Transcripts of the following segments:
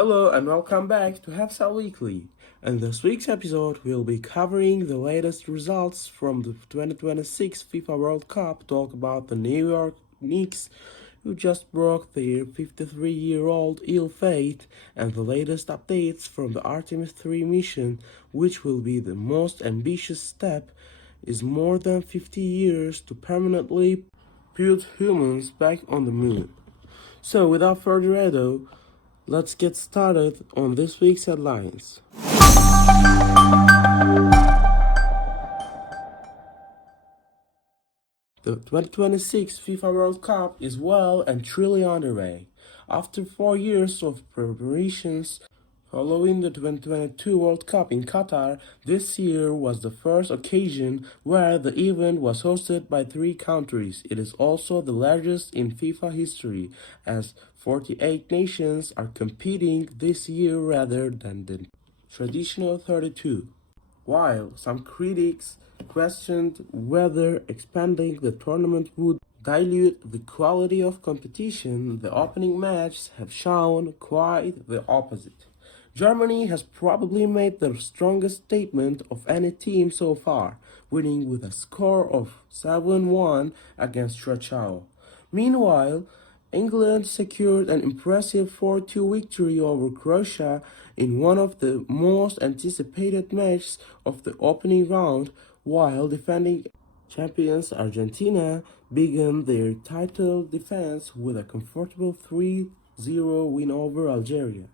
Hello and welcome back to Hevsel Weekly. In this week's episode, we'll be covering the latest results from the 2026 FIFA World Cup, talk about the New York Knicks, who just broke their 53-year-old ill fate, and the latest updates from the Artemis 3 mission, which will be the most ambitious step, is more than 50 years to permanently put humans back on the moon. So without further ado, let's get started on this week's headlines. The 2026 FIFA World Cup is well and truly underway. After 4 years of preparations following the 2022 World Cup in Qatar, this year was the first occasion where the event was hosted by 3 countries. It is also the largest in FIFA history, as 48 nations are competing this year rather than the traditional 32. While some critics questioned whether expanding the tournament would dilute the quality of competition, the opening matches have shown quite the opposite. Germany has probably made the strongest statement of any team so far, winning with a score of 7-1 against Krakow. Meanwhile, England secured an impressive 4-2 victory over Croatia in one of the most anticipated matches of the opening round, while defending champions Argentina began their title defense with a comfortable 3-0 win over Algeria.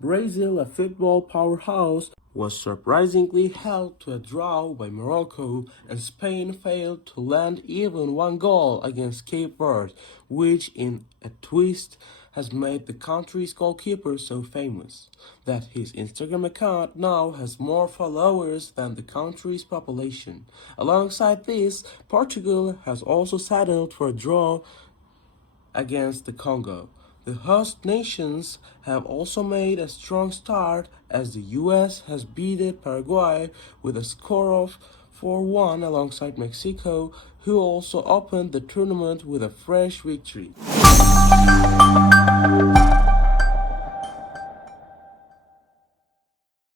Brazil, a football powerhouse, was surprisingly held to a draw by Morocco, and Spain failed to land even one goal against Cape Verde, which in a twist has made the country's goalkeeper so famous that his Instagram account now has more followers than the country's population. Alongside this, Portugal has also settled for a draw against the Congo. The host nations have also made a strong start, as the US has beaten Paraguay with a score of 4-1 alongside Mexico, who also opened the tournament with a fresh victory.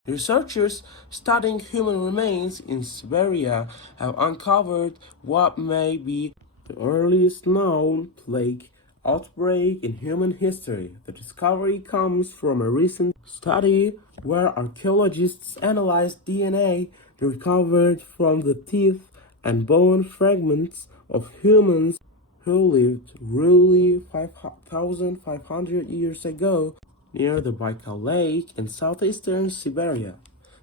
Researchers studying human remains in Siberia have uncovered what may be the earliest known plague outbreak in human history. The discovery comes from a recent study where archaeologists analyzed DNA recovered from the teeth and bone fragments of humans who lived roughly 5,500 years ago near the Baikal Lake in southeastern Siberia.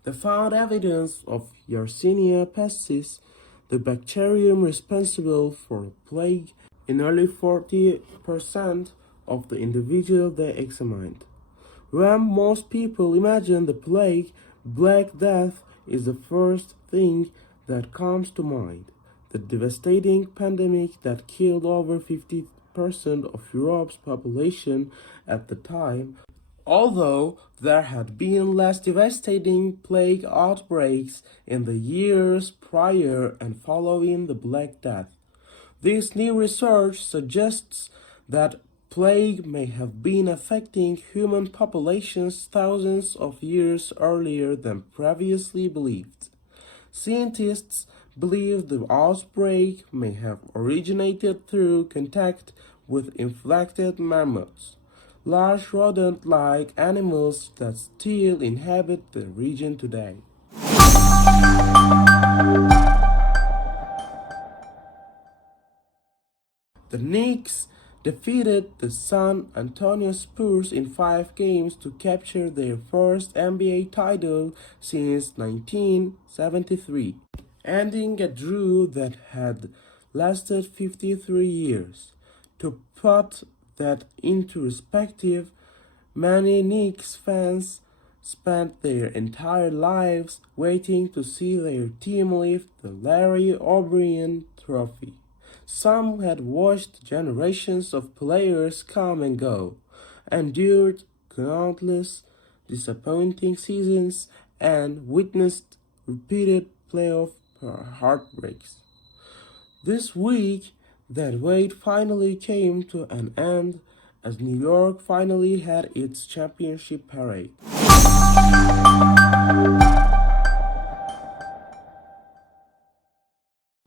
They found evidence of Yersinia pestis, the bacterium responsible for plague, in nearly 40% of the individuals they examined. When most people imagine the plague, Black Death is the first thing that comes to mind. The devastating pandemic that killed over 50% of Europe's population at the time, although there had been less devastating plague outbreaks in the years prior and following the Black Death. This new research suggests that plague may have been affecting human populations thousands of years earlier than previously believed. Scientists believe the outbreak may have originated through contact with infected mammoths, large rodent-like animals that still inhabit the region today. The Knicks defeated the San Antonio Spurs in 5 games to capture their first NBA title since 1973, ending a draw that had lasted 53 years. To put that into perspective, many Knicks fans spent their entire lives waiting to see their team lift the Larry O'Brien trophy. Some had watched generations of players come and go, endured countless disappointing seasons, and witnessed repeated playoff heartbreaks. This week, that wait finally came to an end as New York finally had its championship parade.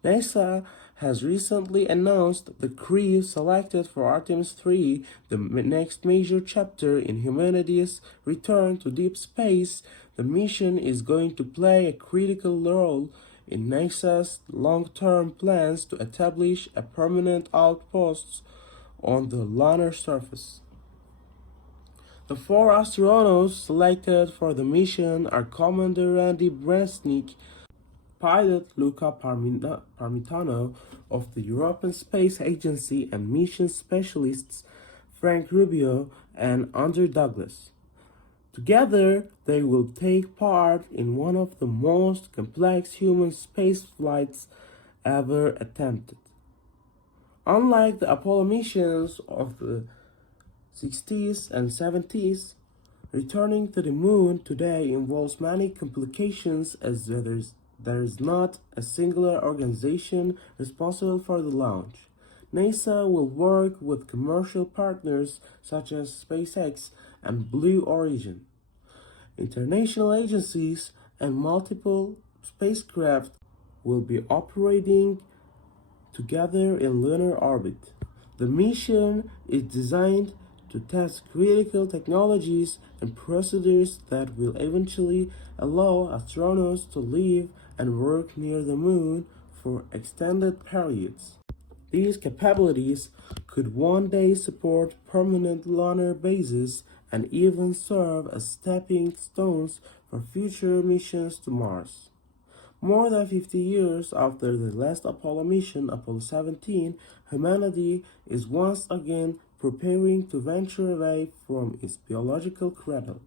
NASA has recently announced the crew selected for Artemis 3, the next major chapter in humanity's return to deep space. The mission is going to play a critical role in NASA's long-term plans to establish a permanent outpost on the lunar surface. The four astronauts selected for the mission are Commander Randy Bresnik, pilot Luca Parmitano of the European Space Agency, and mission specialists Frank Rubio and Andrew Douglas. Together, they will take part in one of the most complex human space flights ever attempted. Unlike the Apollo missions of the 60s and 70s, returning to the moon today involves many complications as there is not a singular organization responsible for the launch. NASA will work with commercial partners such as SpaceX and Blue Origin, international agencies, and multiple spacecraft will be operating together in lunar orbit. The mission is designed to test critical technologies and procedures that will eventually allow astronauts to live and work near the moon for extended periods. These capabilities could one day support permanent lunar bases and even serve as stepping stones for future missions to Mars. More than 50 years after the last Apollo mission, Apollo 17, humanity is once again preparing to venture away from its biological cradle.